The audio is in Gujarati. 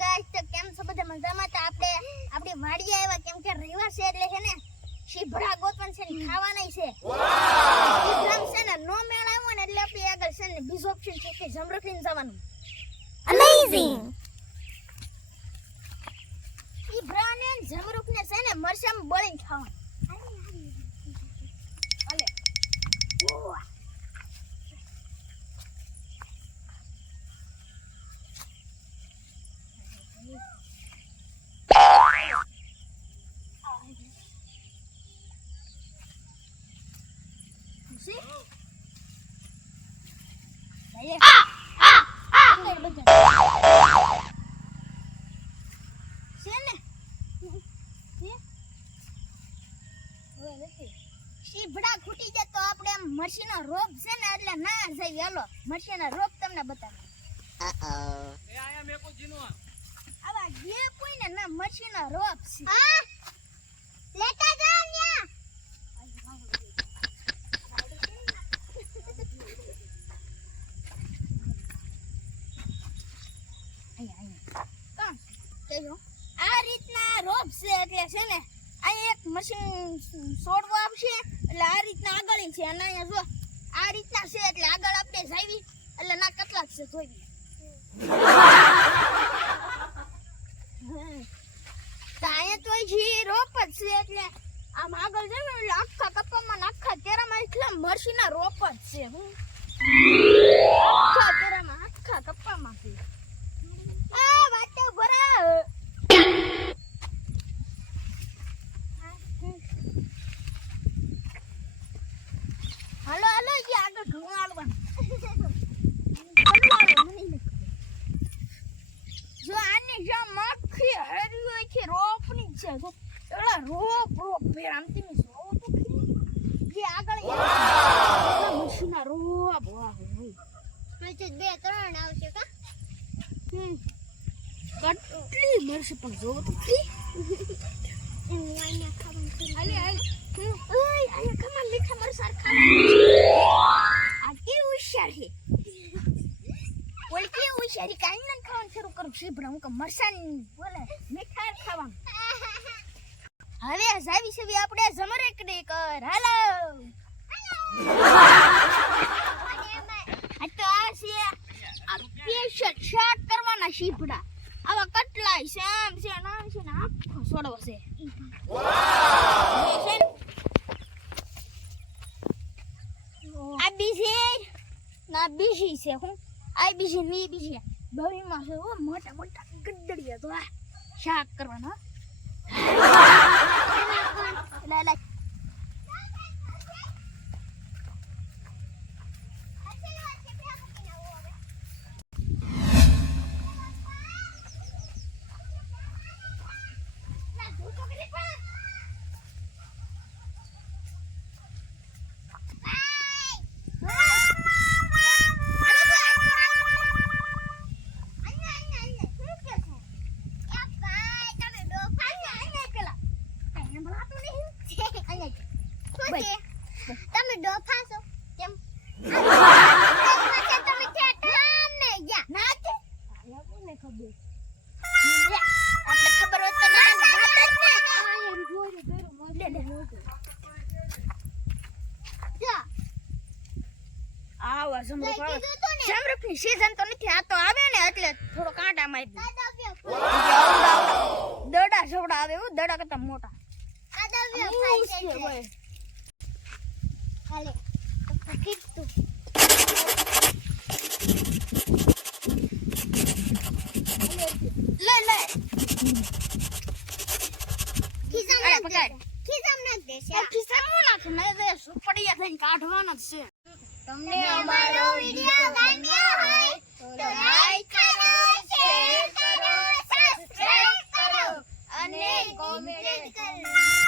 ગાઈસ તો કેમ છો બધા મજામાં? તો આપણે વાડીએ આવ્યા કેમ કે રવિવાર છે એટલે છે ને શીભડા ગોતવાનું છે ને ખાવાના છે. શીભડા છે ને નો મેળ આવ્યો ને એટલે આપણે આગળ છે ને બીજો ઓપ્શન છે કે જમરૂખીને જવાનું. અમેઝિંગ. શીભડા ને જમરૂખને છે ને મરચામાં બળીને ખાવાનું. અલે ઓવા See? શીભડા ખૂટી જાય તો આપણે આમ મરસીનો રોપ છે ને એટલે ના જઈ. હાલો મરસીનો રોપ તમને બતાવું. એ આયા મેકો જીનો આવા જે કોઈ ને ના મરસીનો રોપ છે. હા લેતા જાવ ન્યા. આ રીતના રોપ છે એટલે છે ને અહીં એક મશીન છોડવો આવશે એટલે આ રીતના આગળ છે અને અહીંયા જો આ રીતના છે એટલે આગળ આપણે જાવી એટલે ના કેટલા છે જોઈ તો અહીંયા તો જે રોપ જ છે એટલે આમ આગળ જાય ને એટલે આખા કપ્પામાં આખા કેરામાં એટલા મરસીના રોપ જ છે. આખા કેરામાં આખા કપ્પામાં છે. આ વાટે ભરા હાલો હાલો જે આગળ ઘણું આલવાનું. જો આની જો મખી હરી હોય છે રોપની છે જો એલા રોપ ફેર આમ તમે જોવો તો જે આગળ મશીના રોપ વાહ મેં તો 2-3 આવશે કા કટલી મરશે પણ જોવો તો આયા ખાવાનું હાલે હાલે ઓય આયા કમાલ મીઠા મરસાર ખાવાનું આ કે હોશિયાર હે બોલ કે હોશિયારી કાઈ ન ખાવાનું શરૂ કરું શીભડા હું કે મરસાન બોલે મીઠા ખાવાનું. હવે જાવી છે આપણે જમરેકડી કર હાલો આ તો આ છે આ પેશટ શાક કરવાના શીભડા આવા કટલાય છે આમ છે નામ છે ને આખો સોડવો છે. આ બીજી ના બીજી છે હું આ બીજી ની બીજી બવીમાં છે મોટા મોટા ગડડિયા તો આ શાક કરવાના લા તમે ડોફા છો કેમ તમે ઠેઠામ ને ગયા ના કે કોને ખબર આપણે ખબર હોય તો ના જા આવા જમરૂખની સીઝન તો નથી આ તો આવે ને એટલે થોડો કાંટા મારી દડા સવડા આવે દડા કરતા મોટા હાલે કીધું લે લે ખીજામ નાખ દે છે ખીજામ નાખ ને દે સુપડિયા થઈને કાઢવાના જ છે. તમને અમારો વિડિયો ગમ્યો હોય તો લાઈક કરો શેર કરો સબસ્ક્રાઇબ કરો અને કોમેન્ટ કરો.